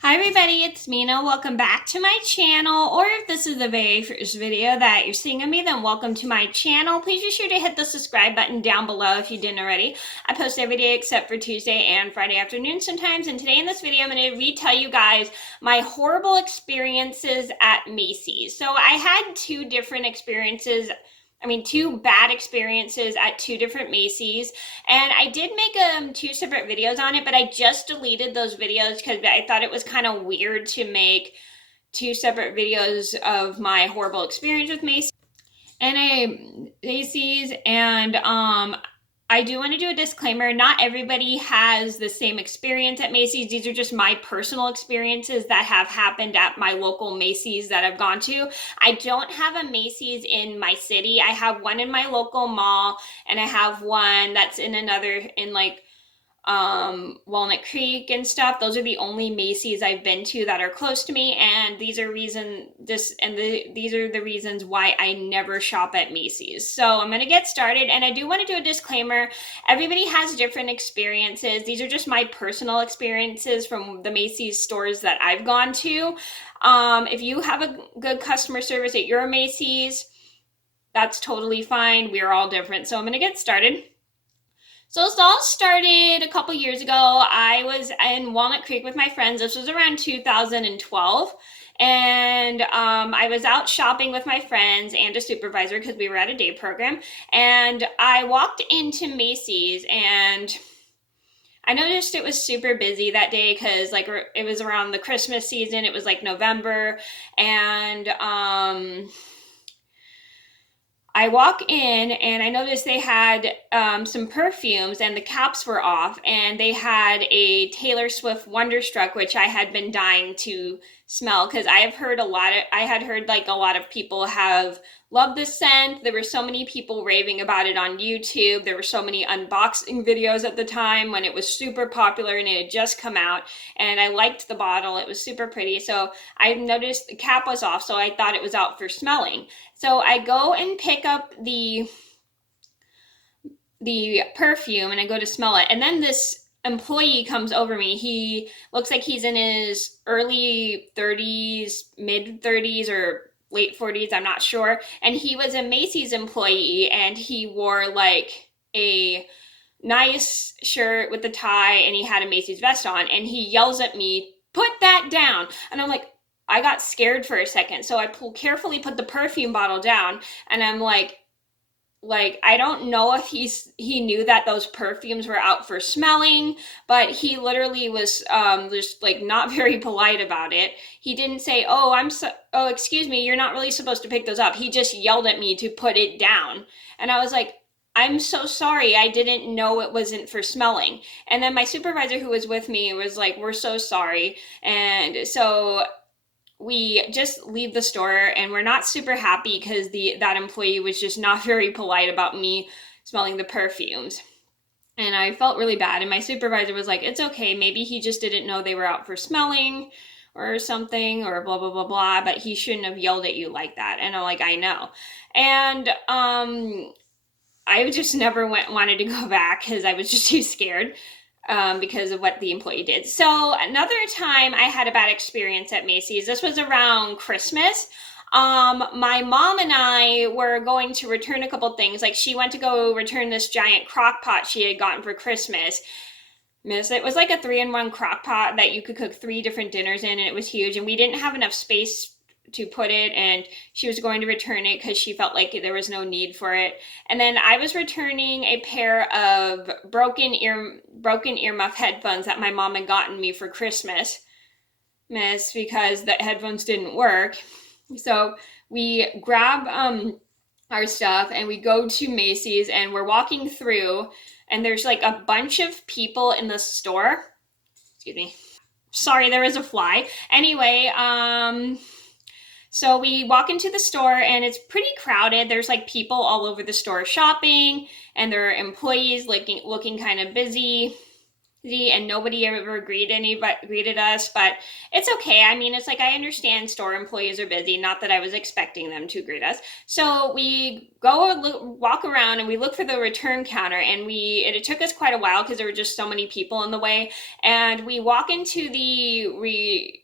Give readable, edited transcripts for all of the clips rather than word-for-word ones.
Hi everybody, it's Mena. Welcome back to my channel, or if this is the very first video that you're seeing of me, then welcome to my channel. Please be sure to hit the subscribe button down below if you didn't already. I post every day except for Tuesday and Friday afternoon sometimes, and today in this video I'm going to retell you guys my horrible experiences at Macy's. So I had two bad experiences at two different Macy's, and I did make two separate videos on it, but I just deleted those videos because I thought it was kind of weird to make two separate videos of my horrible experience with Macy's. And I do want to do a disclaimer. Not everybody has the same experience at Macy's. These are just my personal experiences that have happened at my local Macy's that I've gone to. I don't have a Macy's in my city. I have one in my local mall, and I have one that's in Walnut Creek and stuff. Those are the only Macy's I've been to that are close to me, and these are the reasons why I never shop at Macy's. So I'm gonna get started, and I do want to do a disclaimer. Everybody has different experiences. These are just my personal experiences from the Macy's stores that I've gone to. If you have a good customer service at your Macy's, that's totally fine. We're all different. So I'm gonna get started. So this all started a couple years ago. I was in Walnut Creek with my friends. This was around 2012. And I was out shopping with my friends and a supervisor because we were at a day program. And I walked into Macy's, and I noticed it was super busy that day because it was around the Christmas season. It was like November. And I walk in and I noticed they had some perfumes and the caps were off, and they had a Taylor Swift Wonderstruck, which I had been dying to smell because I had heard a lot of people have loved this scent. There were so many people raving about it on YouTube. There were so many unboxing videos at the time when it was super popular and it had just come out, and I liked the bottle. It was super pretty. So I noticed the cap was off, so I thought it was out for smelling. So I go and pick up the perfume and I go to smell it. And then this employee comes over me. He looks like he's in his early 30s, mid 30s, or late 40s, I'm not sure. And he was a Macy's employee, and he wore like a nice shirt with a tie, and he had a Macy's vest on, and he yells at me, "Put that down." And I'm like, I got scared for a second. So I carefully put the perfume bottle down, and I'm like, I don't know if he knew that those perfumes were out for smelling, but he literally was just like not very polite about it. He didn't say, "Oh, excuse me, you're not really supposed to pick those up." He just yelled at me to put it down. And I was like, "I'm so sorry. I didn't know it wasn't for smelling." And then my supervisor who was with me was like, "We're so sorry." And so we just leave the store, and we're not super happy because that employee was just not very polite about me smelling the perfumes. And I felt really bad, and my supervisor was like, "It's okay, maybe he just didn't know they were out for smelling or something, or blah blah blah blah, but he shouldn't have yelled at you like that." And I'm like, "I know." And I just never wanted to go back because I was just too scared because of what the employee did. So another time I had a bad experience at Macy's. This was around Christmas. My mom and I were going to return a couple things. Like, she went to go return this giant crock pot she had gotten for Christmas. It was like a 3-in-1 crock pot that you could cook 3 different dinners in, and it was huge, and we didn't have enough space to put it, and she was going to return it because she felt like there was no need for it. And then I was returning a pair of broken earmuff headphones that my mom had gotten me for Christmas, because the headphones didn't work. So we grab our stuff and we go to Macy's, and we're walking through, and there's like a bunch of people in the store. Excuse me. Sorry, there was a fly. Anyway, so we walk into the store, and it's pretty crowded. There's like people all over the store shopping, and there are employees looking kind of busy. and nobody ever greeted us, but it's okay. I mean, it's like, I understand store employees are busy, not that I was expecting them to greet us. So we walk around and we look for the return counter, and it took us quite a while because there were just so many people in the way. And we walk into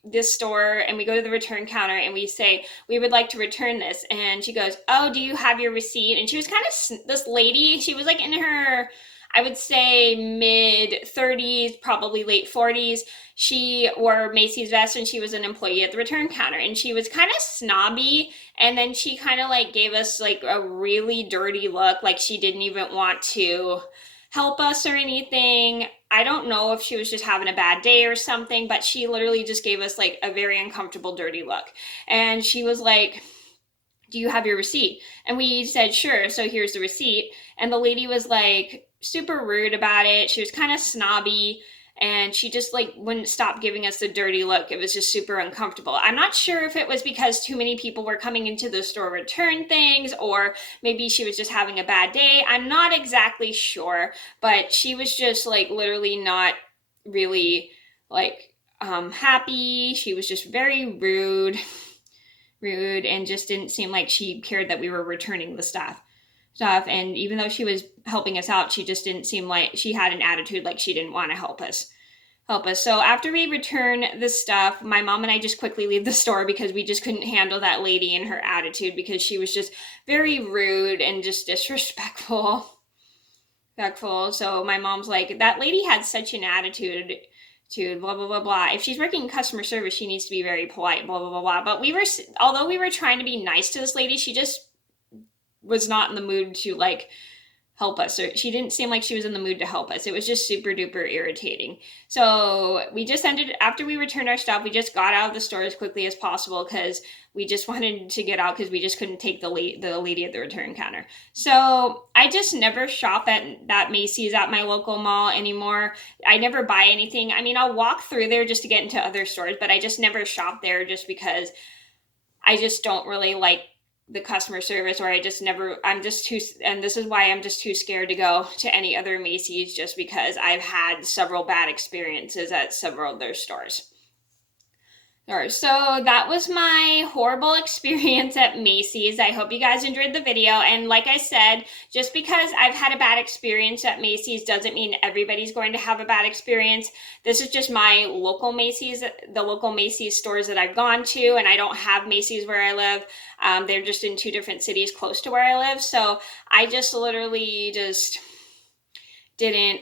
this store, and we go to the return counter, and we say, we would like to return this. And she goes, oh, do you have your receipt? And she was kind of, this lady, she was like in her, I would say mid 30s, probably late 40s. She wore Macy's vest, and she was an employee at the return counter, and she was kind of snobby. And then she kind of like gave us like a really dirty look, like she didn't even want to help us or anything. I don't know if she was just having a bad day or something, but she literally just gave us like a very uncomfortable, dirty look. And she was like, do you have your receipt? And we said, sure. So here's the receipt. And the lady was like super rude about it. She was kind of snobby, and she just like wouldn't stop giving us the dirty look. It was just super uncomfortable. I'm not sure if it was because too many people were coming into the store to return things, or maybe she was just having a bad day. I'm not exactly sure, but she was just like literally not really like happy. She was just very rude, and just didn't seem like she cared that we were returning the stuff. And even though she was helping us out, she just didn't seem like she had an attitude like she didn't want to help us. So after we return the stuff, my mom and I just quickly leave the store because we just couldn't handle that lady and her attitude, because she was just very rude and just disrespectful. So my mom's like, that lady had such an attitude to blah, blah, blah, blah. If she's working in customer service, she needs to be very polite, blah, blah, blah, blah. But although we were trying to be nice to this lady, she just was not in the mood to like help us, or she didn't seem like she was in the mood to help us. It was just super duper irritating. So we just after we returned our stuff, we just got out of the store as quickly as possible because we just wanted to get out, because we just couldn't take the lady at the return counter. So I just never shop at that Macy's at my local mall anymore. I never buy anything. I mean, I'll walk through there just to get into other stores, but I just never shop there just because I just don't really like the customer service, or I'm just too, and this is why I'm just too scared to go to any other Macy's, just because I've had several bad experiences at several of their stores. So that was my horrible experience at Macy's. I hope you guys enjoyed the video. And like I said, just because I've had a bad experience at Macy's doesn't mean everybody's going to have a bad experience. This is just my local Macy's, the local Macy's stores that I've gone to, and I don't have Macy's where I live. They're just in 2 different cities close to where I live. So I just literally just didn't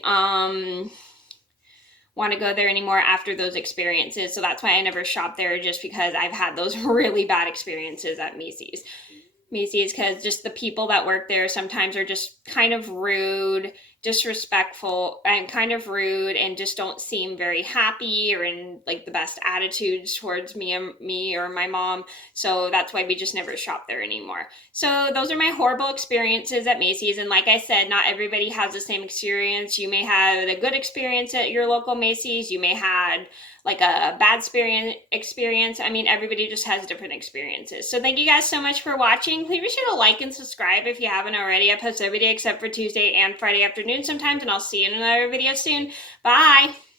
want to go there anymore after those experiences. So that's why I never shop there, just because I've had those really bad experiences at Macy's, because just the people that work there sometimes are just kind of rude, disrespectful, and kind of rude, and just don't seem very happy or in like the best attitudes towards me or my mom. So that's why we just never shop there anymore. So those are my horrible experiences at Macy's. And like I said, not everybody has the same experience. You may have a good experience at your local Macy's. You may have like a bad experience. I mean, everybody just has different experiences. So thank you guys so much for watching. Please be sure to like and subscribe if you haven't already. I post every day except for Tuesday and Friday afternoon sometimes, and I'll see you in another video soon. Bye!